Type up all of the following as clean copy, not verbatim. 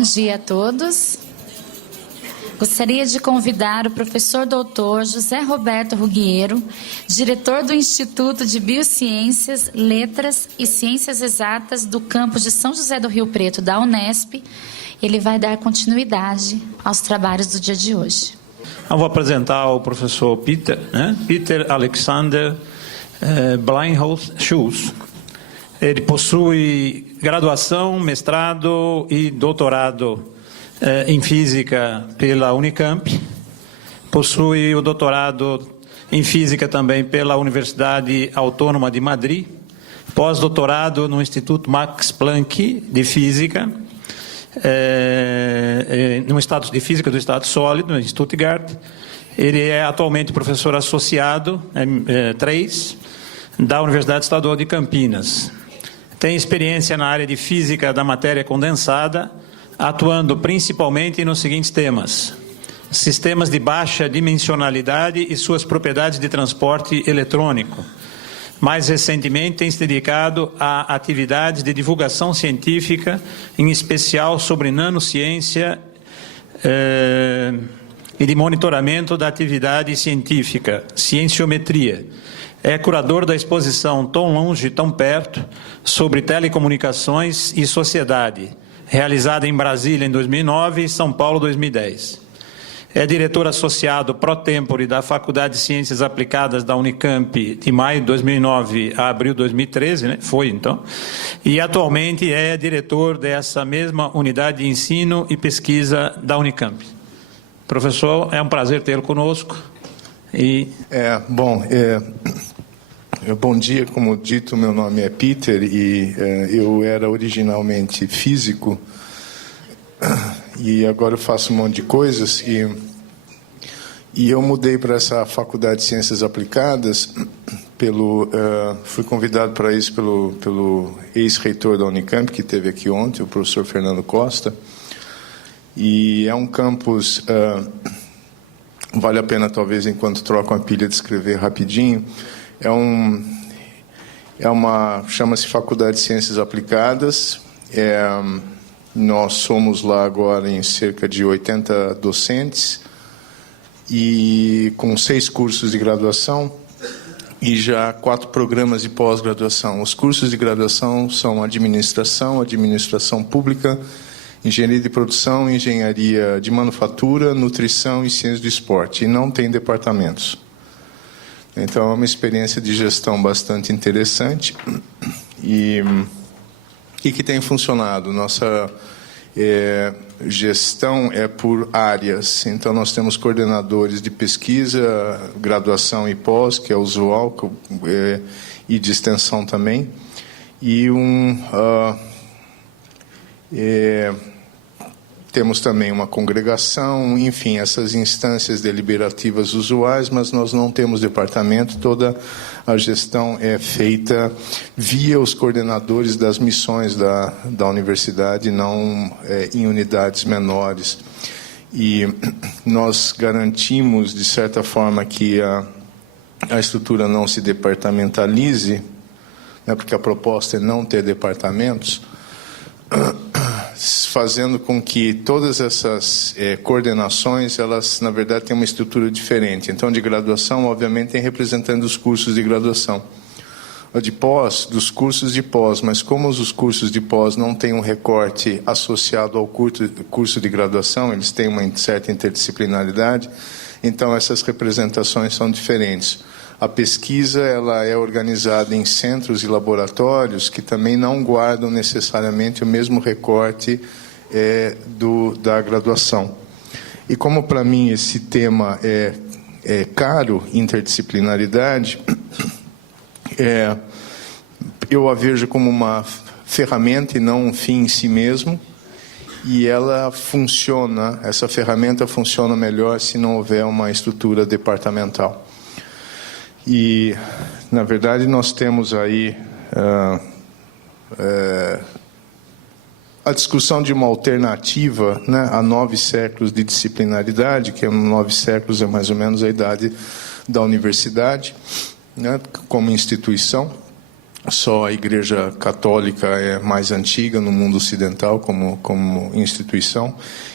Bom dia a todos. Gostaria de convidar o professor doutor José Roberto Ruggiero, diretor do Instituto de Biociências, Letras e Ciências Exatas do campus de São José do Rio Preto, da Unesp. Ele vai dar continuidade aos trabalhos do dia de hoje. Eu vou apresentar o professor Peter, Peter Alexander Bleinholz-Schulz. Ele possui graduação, mestrado e doutorado em Física pela Unicamp. Possui o doutorado em Física também pela Universidade Autônoma de Madrid. Pós-doutorado no Instituto Max Planck de Física, no Estado de Física do Estado Sólido, em Stuttgart. Ele é atualmente professor associado 3 da Universidade Estadual de Campinas. Tem experiência na área de Física da matéria condensada, atuando principalmente nos seguintes temas: sistemas de baixa dimensionalidade e suas propriedades de transporte eletrônico. Mais recentemente, tem se dedicado a atividades de divulgação científica, em especial sobre nanociência e de monitoramento da atividade científica, cienciometria. É curador da exposição Tão Longe, Tão Perto, sobre telecomunicações e sociedade, realizada em Brasília em 2009 e São Paulo em 2010. É diretor associado pro tempore da Faculdade de Ciências Aplicadas da Unicamp de maio de 2009 a abril de 2013, né? Foi então. E atualmente é diretor dessa mesma unidade de ensino e pesquisa da Unicamp. Professor, é um prazer tê-lo conosco. Bom dia, como dito, meu nome é Peter e eu era originalmente físico e agora eu faço um monte de coisas e eu mudei para essa Faculdade de Ciências Aplicadas, fui convidado para isso pelo ex-reitor da Unicamp, que esteve aqui ontem, o professor Fernando Costa, e é um campus, vale a pena talvez enquanto troco a pilha descrever rapidinho. Chama-se Faculdade de Ciências Aplicadas. Nós somos lá agora em cerca de 80 docentes e com 6 cursos de graduação e já 4 programas de pós-graduação. Os cursos de graduação são administração, administração pública, engenharia de produção, engenharia de manufatura, nutrição e ciências do esporte. E não tem departamentos. Então, é uma experiência de gestão bastante interessante e que tem funcionado. Nossa gestão é por áreas. Então, nós temos coordenadores de pesquisa, graduação e pós, que é usual, e de extensão também. E temos também uma congregação, enfim, essas instâncias deliberativas usuais, mas nós não temos departamento, toda a gestão é feita via os coordenadores das missões da universidade, não em unidades menores. E nós garantimos, de certa forma, que a estrutura não se departamentalize, né, porque a proposta é não ter departamentos, fazendo com que todas essas coordenações, elas, na verdade, têm uma estrutura diferente. Então, de graduação, obviamente, tem representante dos cursos de graduação. A de pós, dos cursos de pós, mas como os cursos de pós não têm um recorte associado ao curso de graduação, eles têm uma certa interdisciplinaridade, então essas representações são diferentes. A pesquisa ela é organizada em centros e laboratórios que também não guardam necessariamente o mesmo recorte da graduação. E como para mim esse tema é caro, interdisciplinaridade, eu a vejo como uma ferramenta e não um fim em si mesmo, e ela funciona, essa ferramenta funciona melhor se não houver uma estrutura departamental. E, na verdade, nós temos aí a discussão de uma alternativa, né, a 9 séculos de disciplinaridade, que 9 séculos é mais ou menos a idade da universidade, né, como instituição. só a Igreja Católica é mais antiga no mundo ocidental como instituição.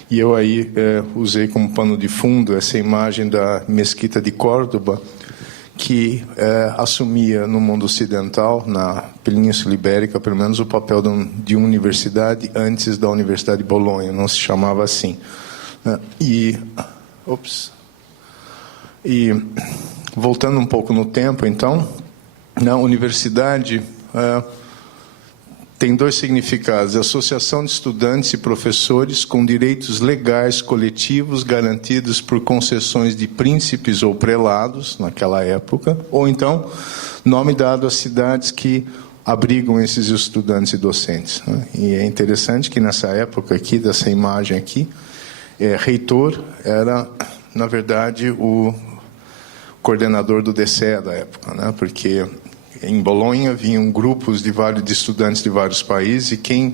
E eu aí usei como pano de fundo essa imagem da Mesquita de Córdoba, que assumia no mundo ocidental, na Península Ibérica, pelo menos o papel de uma universidade antes da Universidade de Bolonha, não se chamava assim. E voltando um pouco no tempo, então, na universidade tem dois significados: associação de estudantes e professores com direitos legais coletivos garantidos por concessões de príncipes ou prelados, naquela época, ou então nome dado às cidades que abrigam esses estudantes e docentes. E é interessante que nessa época aqui, dessa imagem aqui, reitor era, na verdade, o coordenador do DCE da época, né? Porque em Bolonha vinham grupos de estudantes de vários países e quem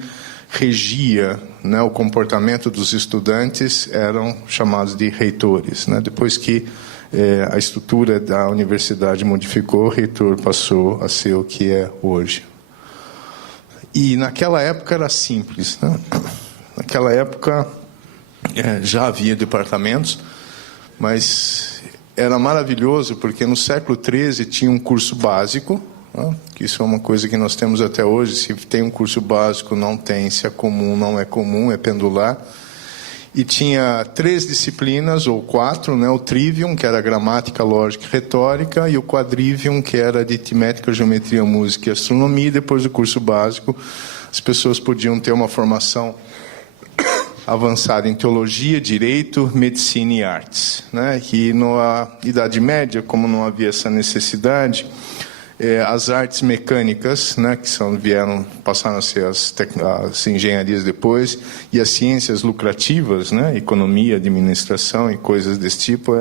regia, né, o comportamento dos estudantes eram chamados de reitores, né? Depois que a estrutura da universidade modificou, o reitor passou a ser o que é hoje. E naquela época era simples, né? Naquela época já havia departamentos, mas era maravilhoso porque no século XIII tinha um curso básico, né? Que isso é uma coisa que nós temos até hoje. Se tem um curso básico, não tem. Se é comum, não é comum, é pendular. E tinha 3 disciplinas, ou 4, né? O trivium, que era gramática, lógica e retórica, e o quadrivium, que era de aritmética, geometria, música e astronomia. E depois do curso básico, as pessoas podiam ter uma formação avançada em teologia, direito, medicina e artes, né? E na Idade Média, como não havia essa necessidade, as artes mecânicas, né, que passaram a ser as engenharias depois, e as ciências lucrativas, né, economia, administração e coisas desse tipo,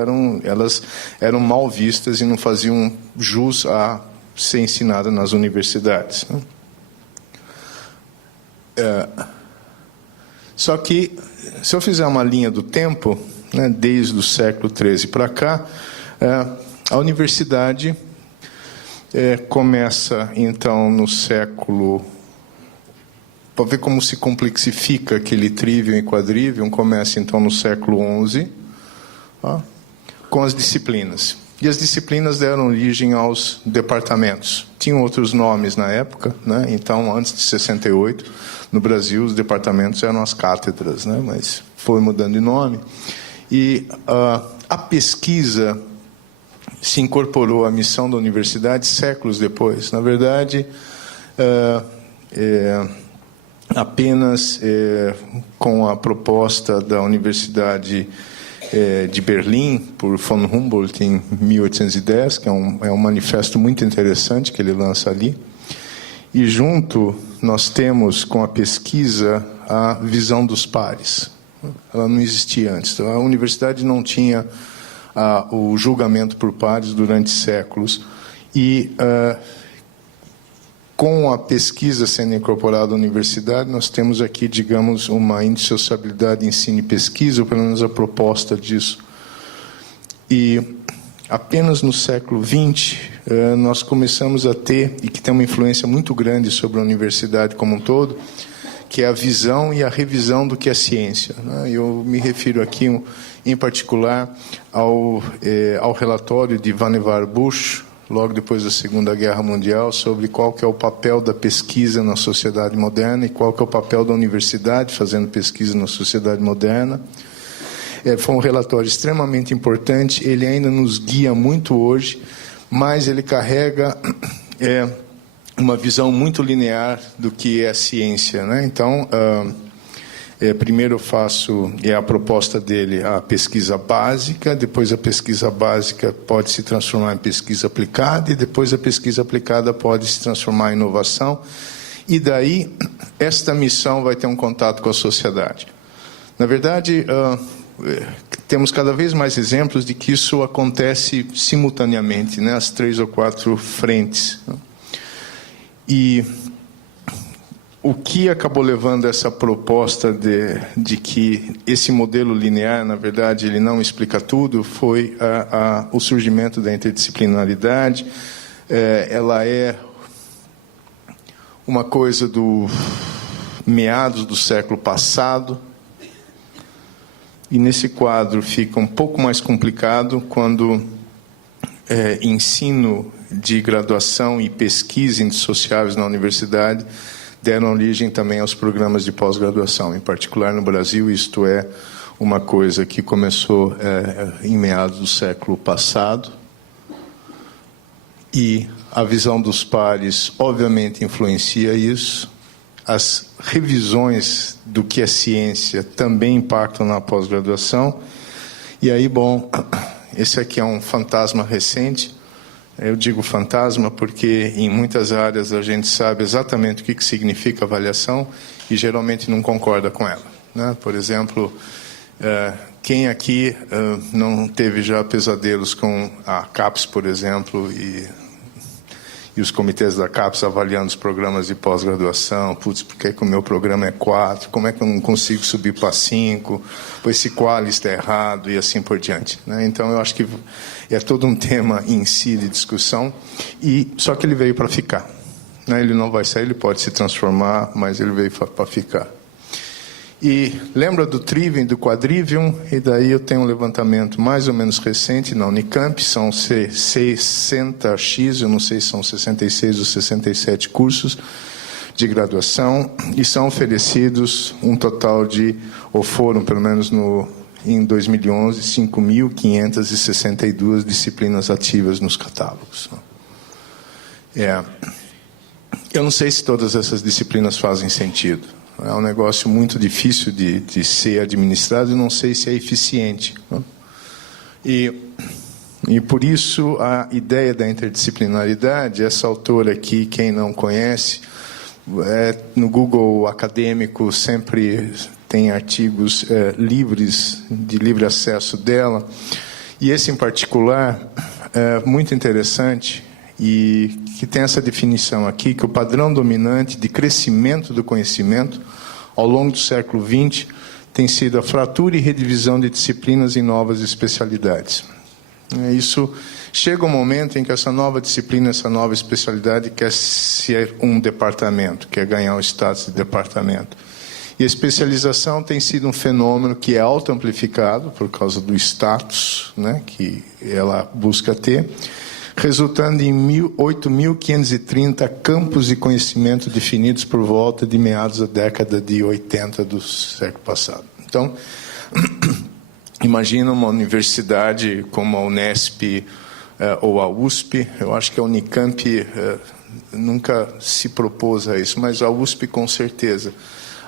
elas eram mal vistas e não faziam jus a ser ensinada nas universidades, né? Só que, se eu fizer uma linha do tempo, né, desde o século XIII para cá, a universidade começa, então, no século... Para ver como se complexifica aquele trivium e quadrivium, começa, então, no século XI, com as disciplinas. E as disciplinas deram origem aos departamentos. Tinham outros nomes na época, né? Então, antes de 68, no Brasil, os departamentos eram as cátedras, né? Mas foi mudando de nome. E a pesquisa se incorporou à missão da universidade séculos depois. Na verdade, apenas com a proposta da Universidade de Berlim, por von Humboldt, em 1810, que é um manifesto muito interessante que ele lança ali. E junto nós temos, com a pesquisa, a visão dos pares. Ela não existia antes. A universidade não tinha o julgamento por pares durante séculos. E com a pesquisa sendo incorporada à universidade, nós temos aqui, digamos, uma indissociabilidade ensino e pesquisa, ou pelo menos a proposta disso. E apenas no século XX, nós começamos a ter, e que tem uma influência muito grande sobre a universidade como um todo, que é a visão e a revisão do que é ciência, né? Eu me refiro aqui, em particular, ao relatório de Vannevar Bush, logo depois da Segunda Guerra Mundial, sobre qual que é o papel da pesquisa na sociedade moderna e qual que é o papel da universidade fazendo pesquisa na sociedade moderna. Foi um relatório extremamente importante, ele ainda nos guia muito hoje, mas ele carrega uma visão muito linear do que é a ciência, né? Então, primeiro eu faço, a proposta dele, a pesquisa básica, depois a pesquisa básica pode se transformar em pesquisa aplicada, e depois a pesquisa aplicada pode se transformar em inovação, e daí esta missão vai ter um contato com a sociedade. Na verdade, temos cada vez mais exemplos de que isso acontece simultaneamente, né, as 3 ou 4 frentes. E o que acabou levando essa proposta de que esse modelo linear, na verdade, ele não explica tudo, foi o surgimento da interdisciplinaridade. Ela é uma coisa do meados do século passado. E nesse quadro fica um pouco mais complicado quando ensino de graduação e pesquisa em sociais na universidade deram origem também aos programas de pós-graduação. Em particular no Brasil, isto é uma coisa que começou em meados do século passado. E a visão dos pares, obviamente, influencia isso. As revisões do que é ciência também impactam na pós-graduação. E aí, bom, esse aqui é um fantasma recente. Eu digo fantasma porque em muitas áreas a gente sabe exatamente o que significa avaliação e geralmente não concorda com ela, né? Por exemplo, quem aqui não teve já pesadelos com a CAPES, por exemplo, e os comitês da CAPES avaliando os programas de pós-graduação? Putz, por que o meu programa é 4? Como é que eu não consigo subir para 5? Pois esse quali está errado e assim por diante, né? Então, eu acho que é todo um tema em si de discussão, só que ele veio para ficar, né? Ele não vai sair, ele pode se transformar, mas ele veio para ficar. E lembra do Trivium, do Quadrivium? E daí eu tenho um levantamento mais ou menos recente na Unicamp, são 60x, eu não sei se são 66 ou 67 cursos de graduação, e são oferecidos um total de, ou foram pelo menos em 2011, 5.562 disciplinas ativas nos catálogos. Eu não sei se todas essas disciplinas fazem sentido. É um negócio muito difícil de ser administrado e não sei se é eficiente, né? E por isso a ideia da interdisciplinaridade, essa autora aqui, quem não conhece, no Google acadêmico sempre tem artigos livres, de livre acesso dela, e esse em particular é muito interessante, e que tem essa definição aqui, que o padrão dominante de crescimento do conhecimento ao longo do século XX tem sido a fratura e redivisão de disciplinas em novas especialidades. Isso chega um momento em que essa nova disciplina, essa nova especialidade quer ser um departamento, quer ganhar o status de departamento. E a especialização tem sido um fenômeno que é auto-amplificado por causa do status, né, que ela busca ter, resultando em 8.530 campos de conhecimento definidos por volta de meados da década de 80 do século passado. Então, imagina uma universidade como a Unesp ou a USP. Eu acho que a Unicamp nunca se propôs a isso, mas a USP com certeza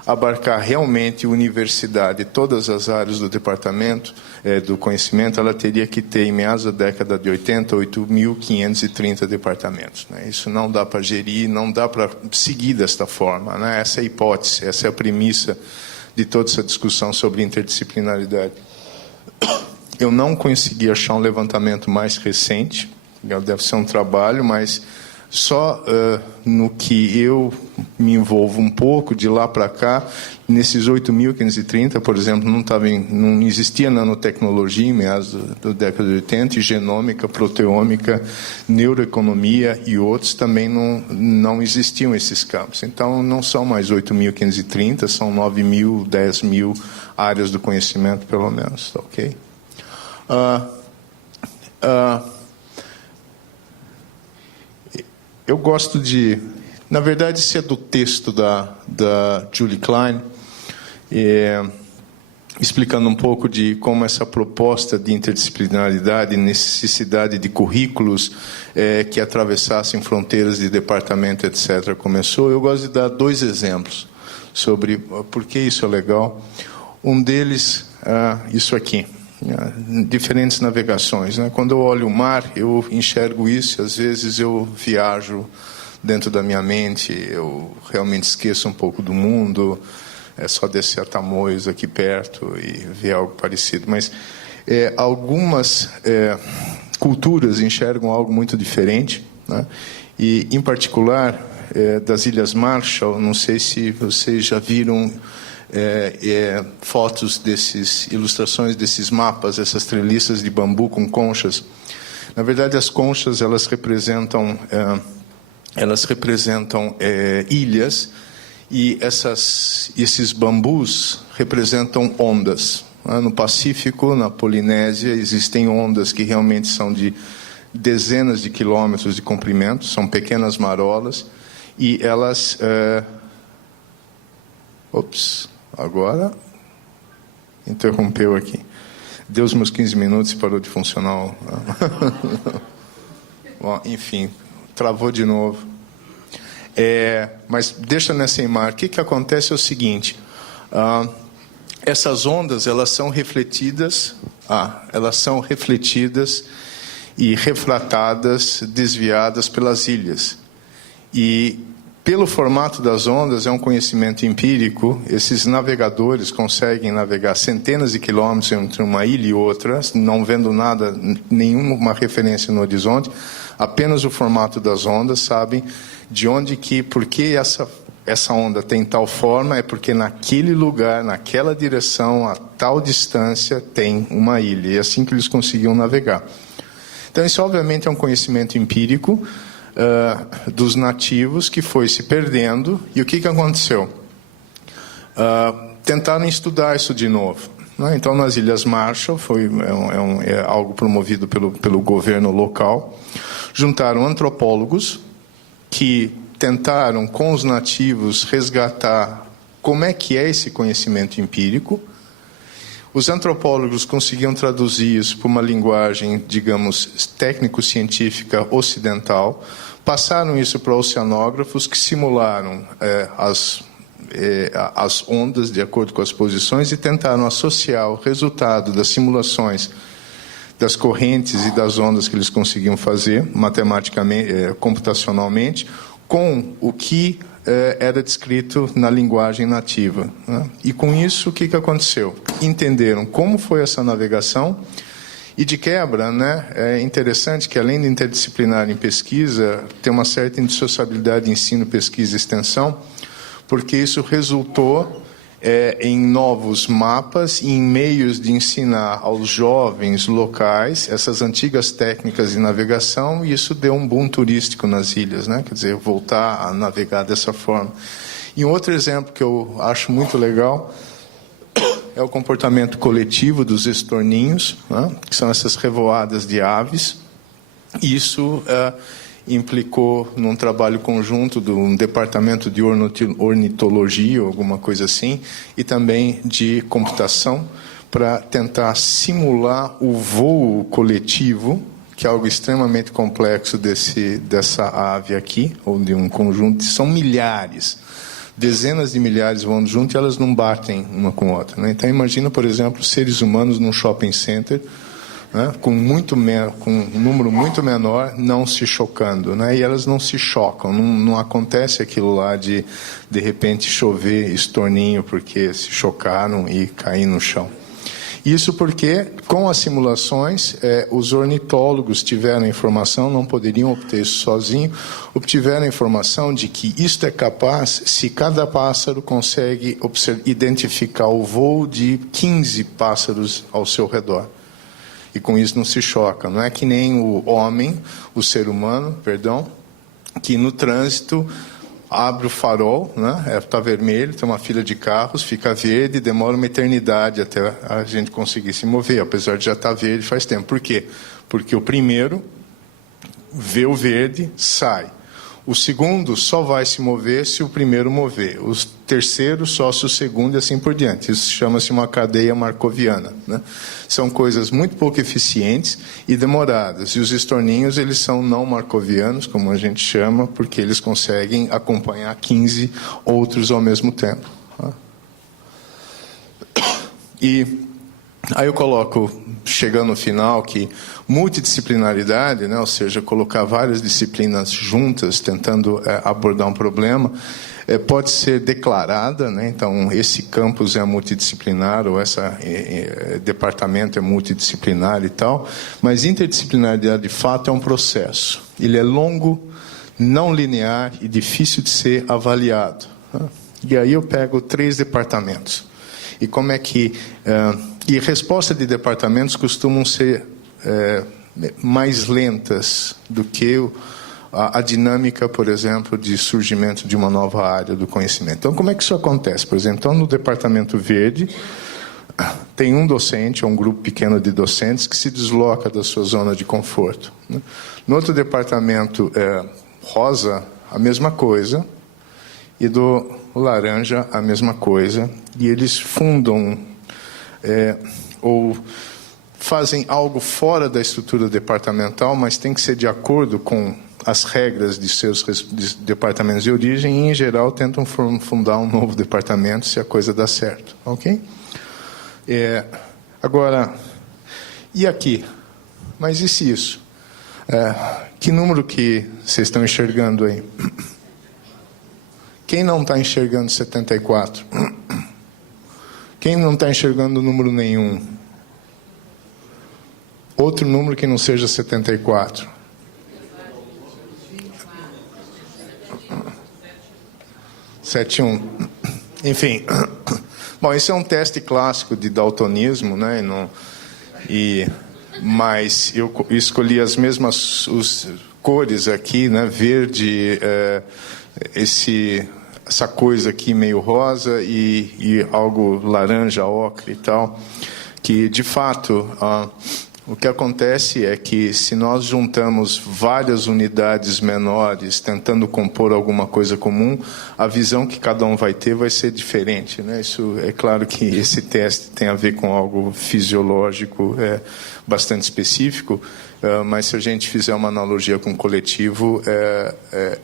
abarcar realmente universidade, todas as áreas do departamento do conhecimento, ela teria que ter, em meados da década de 80, 8.530 departamentos, né? Isso não dá para gerir, não dá para seguir desta forma, né? Essa é a hipótese, essa é a premissa de toda essa discussão sobre interdisciplinaridade. Eu não consegui achar um levantamento mais recente, deve ser um trabalho, mas só no que eu me envolvo um pouco, de lá para cá, nesses 8.530, por exemplo, não existia nanotecnologia em meados da década de 80, e genômica, proteômica, neuroeconomia e outros também não existiam esses campos. Então, não são mais 8.530, são 9.000, 10.000 áreas do conhecimento, pelo menos, ok? Eu gosto de... Na verdade, isso é do texto da Julie Klein, explicando um pouco de como essa proposta de interdisciplinaridade, necessidade de currículos que atravessassem fronteiras de departamento, etc., começou. Eu gosto de dar 2 exemplos sobre por que isso é legal. Um deles, isso aqui. Diferentes navegações, né? Quando eu olho o mar, eu enxergo isso, às vezes eu viajo dentro da minha mente, eu realmente esqueço um pouco do mundo, é só descer a Tamoios aqui perto e ver algo parecido. Mas algumas culturas enxergam algo muito diferente, né? E, em particular, das Ilhas Marshall, não sei se vocês já viram fotos ilustrações desses mapas, essas treliças de bambu com conchas. Na verdade, as conchas, elas representam elas representam ilhas, e esses bambus representam ondas. No Pacífico, na Polinésia, existem ondas que realmente são de dezenas de quilômetros de comprimento, são pequenas marolas, e elas... agora interrompeu aqui. Deu os meus 15 minutos e parou de funcionar. Bom, enfim, travou de novo. Mas deixa nessa imagem. O que acontece é o seguinte: essas ondas, elas são refletidas e refratadas, desviadas pelas ilhas. E pelo formato das ondas, é um conhecimento empírico, esses navegadores conseguem navegar centenas de quilômetros entre uma ilha e outra, não vendo nada, nenhuma referência no horizonte, apenas o formato das ondas, sabem de onde por que essa onda tem tal forma, é porque naquele lugar, naquela direção, a tal distância, tem uma ilha, e é assim que eles conseguiam navegar. Então, isso obviamente é um conhecimento empírico, dos nativos, que foi se perdendo. E o que aconteceu? Tentaram estudar isso de novo, né? Então, nas Ilhas Marshall, é algo promovido pelo governo local, juntaram antropólogos que tentaram, com os nativos, resgatar como é que é esse conhecimento empírico. Os antropólogos conseguiam traduzir isso para uma linguagem, digamos, técnico-científica ocidental, passaram isso para oceanógrafos que simularam as ondas de acordo com as posições e tentaram associar o resultado das simulações das correntes e das ondas que eles conseguiam fazer matematicamente, computacionalmente, com o que era descrito na linguagem nativa, né? E com isso, o que aconteceu? Entenderam como foi essa navegação e, de quebra, né, é interessante que, além de interdisciplinar em pesquisa, tem uma certa indissociabilidade de ensino, pesquisa e extensão, porque isso resultou em novos mapas e em meios de ensinar aos jovens locais essas antigas técnicas de navegação, e isso deu um boom turístico nas ilhas, né? Quer dizer, voltar a navegar dessa forma. E um outro exemplo que eu acho muito legal é o comportamento coletivo dos estorninhos, né? Que são essas revoadas de aves. Isso implicou num trabalho conjunto de um departamento de ornitologia, ou alguma coisa assim, e também de computação, para tentar simular o voo coletivo, que é algo extremamente complexo dessa ave aqui, ou de um conjunto. São milhares, dezenas de milhares voando junto, e elas não batem uma com a outra, né? Então, imagina, por exemplo, seres humanos num shopping center, né, com um número muito menor, não se chocando, né? E elas não se chocam, não acontece aquilo lá de repente chover estorninho porque se chocaram e cair no chão. Isso porque, com as simulações, os ornitólogos tiveram informação, não poderiam obter isso sozinhos, obtiveram a informação de que isto é capaz se cada pássaro consegue identificar o voo de 15 pássaros ao seu redor. E com isso não se choca. Não é que nem o ser humano, que no trânsito abre o farol, né? Está vermelho, tem uma fila de carros, fica verde, demora uma eternidade até a gente conseguir se mover, apesar de já estar verde faz tempo. Por quê? Porque o primeiro vê o verde, sai. O segundo só vai se mover se o primeiro mover. O terceiro só se o segundo, e assim por diante. Isso chama-se uma cadeia marcoviana, né? São coisas muito pouco eficientes e demoradas. E os estorninhos, eles são não marcovianos, como a gente chama, porque eles conseguem acompanhar 15 outros ao mesmo tempo. E aí eu coloco, chegando no final, que multidisciplinaridade, né, ou seja, colocar várias disciplinas juntas, tentando abordar um problema, pode ser declarada, né? Então, esse campus é multidisciplinar, ou esse departamento é multidisciplinar e tal, mas interdisciplinaridade, de fato, é um processo. Ele é longo, não linear e difícil de ser avaliado. E aí eu pego 3 departamentos. E como é que... e respostas de departamentos costumam ser mais lentas do que a dinâmica, por exemplo, de surgimento de uma nova área do conhecimento. Então, como é que isso acontece? Por exemplo, então, no Departamento Verde, tem um docente, ou um grupo pequeno de docentes, que se desloca da sua zona de conforto. No outro departamento rosa, a mesma coisa, e do laranja, a mesma coisa, e eles fundam ou fazem algo fora da estrutura departamental, mas tem que ser de acordo com as regras de seus departamentos de origem, e, em geral, tentam fundar um novo departamento se a coisa dá certo. Ok? Agora, e aqui? Mas e se isso? Que número que vocês estão enxergando aí? Quem não está enxergando 74? Quem não está enxergando número nenhum? Outro número que não seja 74? 71. Enfim. Bom, esse é um teste clássico de daltonismo, né? Mas eu escolhi as mesmas cores aqui, né? Verde, essa coisa aqui meio rosa e algo laranja, ocre e tal, que de fato o que acontece é que se nós juntamos várias unidades menores tentando compor alguma coisa comum, a visão que cada um vai ter vai ser diferente, né? Isso é claro que esse teste tem a ver com algo fisiológico bastante específico, mas se a gente fizer uma analogia com o coletivo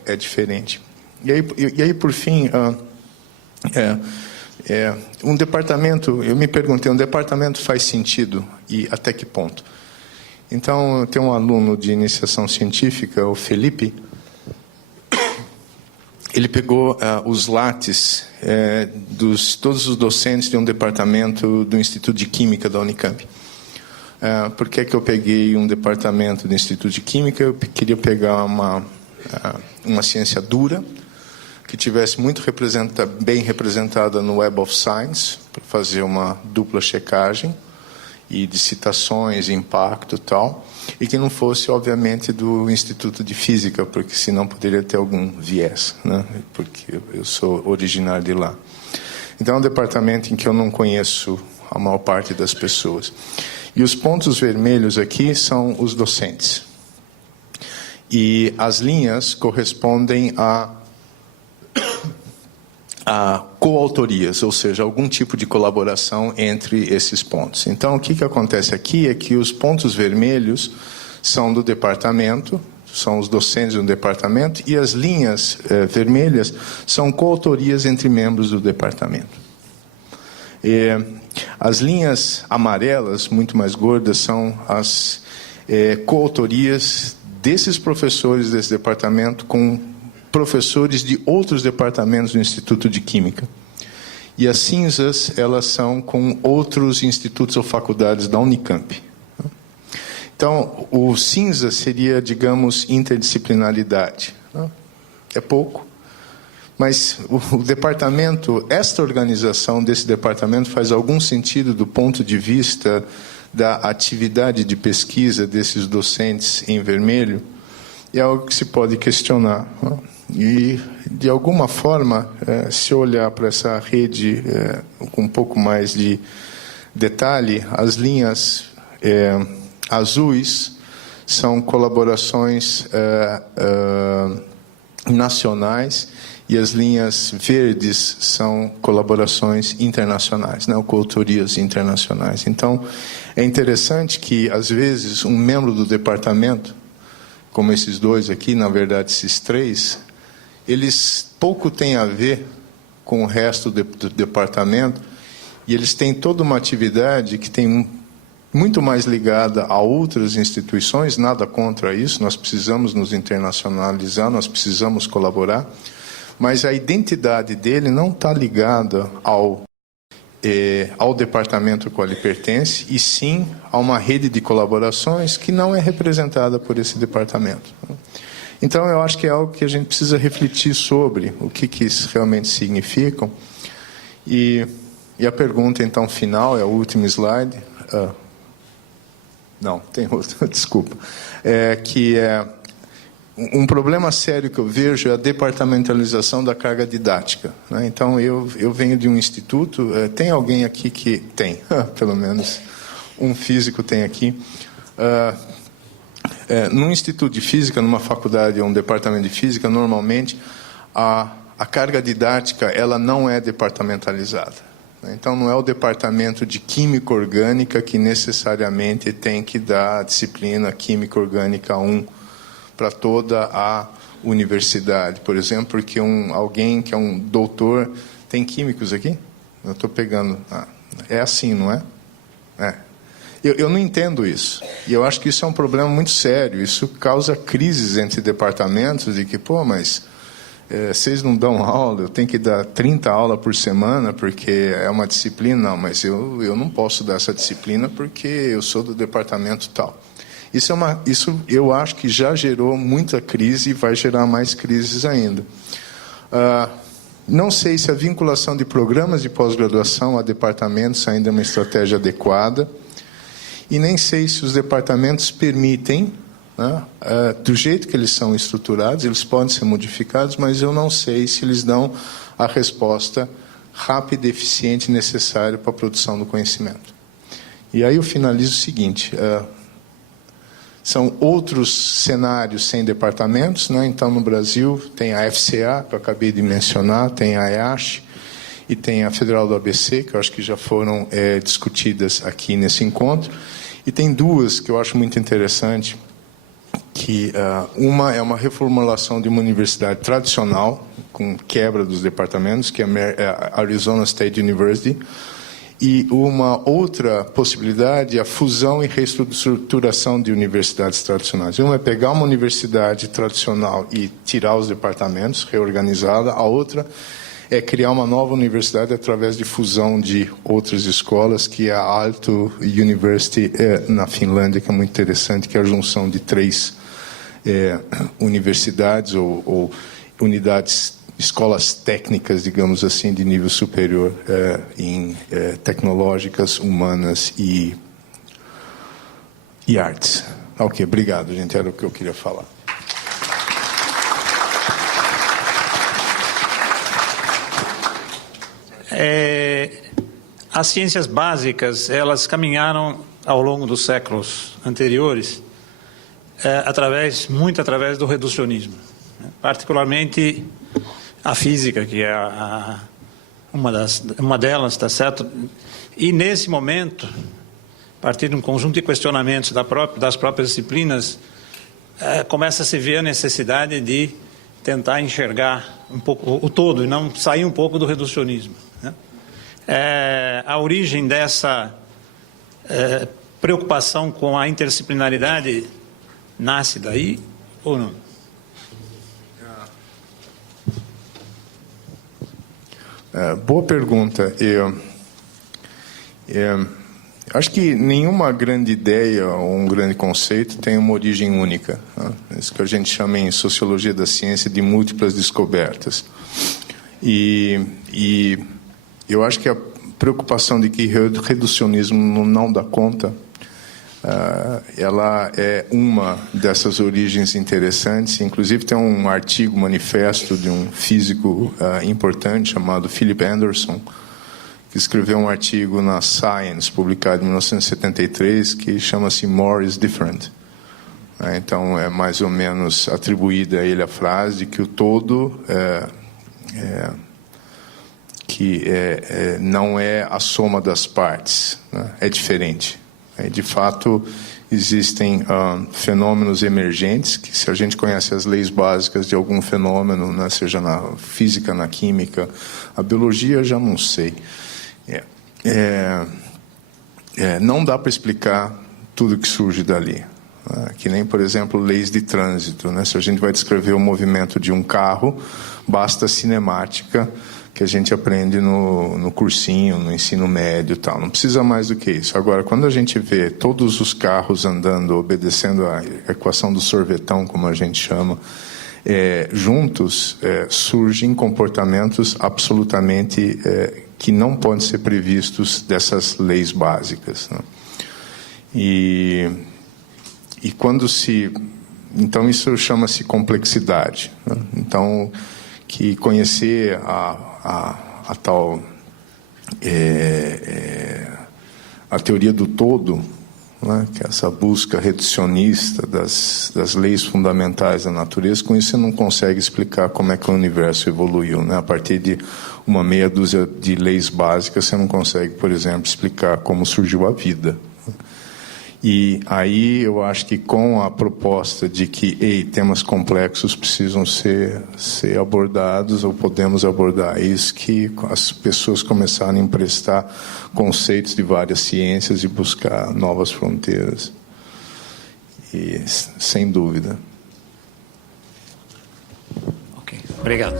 é diferente. E aí por fim, um departamento, eu me perguntei, um departamento faz sentido e até que ponto? Então, tem um aluno de iniciação científica, o Felipe, ele pegou os lates todos os docentes de um departamento do Instituto de Química da Unicamp. Por que eu peguei um departamento do Instituto de Química? Eu queria pegar uma ciência dura, que tivesse muito bem representada no Web of Science, para fazer uma dupla checagem, e de citações, impacto e tal, e que não fosse, obviamente, do Instituto de Física, porque senão poderia ter algum viés, né? Porque eu sou originário de lá. Então, é um departamento em que eu não conheço a maior parte das pessoas. E os pontos vermelhos aqui são os docentes. E as linhas correspondem a coautorias, ou seja, algum tipo de colaboração entre esses pontos. Então, o que acontece aqui é que os pontos vermelhos são do departamento, são os docentes do departamento, e as linhas vermelhas são coautorias entre membros do departamento. As linhas amarelas, muito mais gordas, são as coautorias desses professores desse departamento com professores de outros departamentos do Instituto de Química. E as cinzas, elas são com outros institutos ou faculdades da Unicamp. Então, o cinza seria, digamos, interdisciplinaridade. É pouco, mas o departamento, esta organização desse departamento faz algum sentido do ponto de vista da atividade de pesquisa desses docentes em vermelho, é algo que se pode questionar. E, de alguma forma, se olhar para essa rede com um pouco mais de detalhe, as linhas azuis são colaborações nacionais e as linhas verdes são colaborações internacionais, né, coautorias internacionais. Então, é interessante que, às vezes, um membro do departamento, como esses dois aqui, na verdade, esses três, eles pouco têm a ver com o resto do departamento e eles têm toda uma atividade que tem muito mais ligada a outras instituições, nada contra isso, nós precisamos nos internacionalizar, nós precisamos colaborar, mas a identidade dele não está ligada ao departamento ao qual ele pertence, e sim a uma rede de colaborações que não é representada por esse departamento. Então, eu acho que é algo que a gente precisa refletir sobre o que isso realmente significam. E a pergunta, então, final, é o último slide. Não, tem outro, desculpa. um problema sério que eu vejo é a departamentalização da carga didática, né? Então, eu venho de um instituto, tem alguém aqui que tem, pelo menos um físico tem aqui. Num instituto de física, numa faculdade ou um departamento de física, normalmente a carga didática ela não é departamentalizada. Então, não é o departamento de química orgânica que necessariamente tem que dar a disciplina química orgânica 1 para toda a universidade. Por exemplo, porque alguém que é um doutor... Tem químicos aqui? Eu estou pegando... é assim, não é? Eu não entendo isso. E eu acho que isso é um problema muito sério. Isso causa crises entre departamentos de que, mas vocês não dão aula, eu tenho que dar 30 aulas por semana porque é uma disciplina. Não, mas eu não posso dar essa disciplina porque eu sou do departamento tal. Isso eu acho que já gerou muita crise e vai gerar mais crises ainda. Não sei se a vinculação de programas de pós-graduação a departamentos ainda é uma estratégia adequada. E nem sei se os departamentos permitem, né, do jeito que eles são estruturados, eles podem ser modificados, mas eu não sei se eles dão a resposta rápida e eficiente necessária para a produção do conhecimento. E aí eu finalizo o seguinte, são outros cenários sem departamentos, né? Então, no Brasil, tem a FCA, que eu acabei de mencionar, tem a EASH, e tem a Federal do ABC, que eu acho que já foram discutidas aqui nesse encontro. E tem duas que eu acho muito interessante, que uma é uma reformulação de uma universidade tradicional, com quebra dos departamentos, que é a Arizona State University, e uma outra possibilidade é a fusão e reestruturação de universidades tradicionais. Uma é pegar uma universidade tradicional e tirar os departamentos, reorganizá-la. A outra é criar uma nova universidade através de fusão de outras escolas, que é a Aalto University na Finlândia, que é muito interessante, que é a junção de 3 universidades ou unidades, escolas técnicas, digamos assim, de nível superior em tecnológicas, humanas e artes. Ok, obrigado, gente, era o que eu queria falar. As ciências básicas, elas caminharam ao longo dos séculos anteriores muito através do reducionismo, né? Particularmente a física, que é uma delas, está certo? E nesse momento, a partir de um conjunto de questionamentos das próprias disciplinas, começa a se ver a necessidade de tentar enxergar um pouco o todo e não sair um pouco do reducionismo, né? A origem dessa preocupação com a interdisciplinaridade nasce daí ou não? Boa pergunta. Acho que nenhuma grande ideia ou um grande conceito tem uma origem única, né? Isso que a gente chama em sociologia da ciência de múltiplas descobertas. E eu acho que a preocupação de que o reducionismo não dá conta, ela é uma dessas origens interessantes. Inclusive tem um artigo, manifesto de um físico importante chamado Philip Anderson, que escreveu um artigo na Science, publicado em 1973, que chama-se More is Different. Então é mais ou menos atribuída a ele a frase de que o todo não é a soma das partes, né? É diferente. De fato, existem fenômenos emergentes, que se a gente conhece as leis básicas de algum fenômeno, né, seja na física, na química, a biologia já não sei. Não dá para explicar tudo que surge dali. Que nem, por exemplo, leis de trânsito, né? Se a gente vai descrever o movimento de um carro, basta a cinemática que a gente aprende no cursinho, no ensino médio e tal. Não precisa mais do que isso. Agora, quando a gente vê todos os carros andando, obedecendo a equação do sorvetão, como a gente chama, juntos, surgem comportamentos absolutamente que não podem ser previstos dessas leis básicas, né? E quando se Então, isso chama-se complexidade, né? Então, que conhecer a tal a teoria do todo, né? Que é essa busca reducionista das leis fundamentais da natureza, com isso você não consegue explicar como é que o universo evoluiu, né? A partir de uma meia dúzia de leis básicas, você não consegue, por exemplo, explicar como surgiu a vida. E aí eu acho que com a proposta de que temas complexos precisam ser abordados, ou podemos abordar isso, que as pessoas começaram a emprestar conceitos de várias ciências e buscar novas fronteiras. E sem dúvida. Ok, obrigado.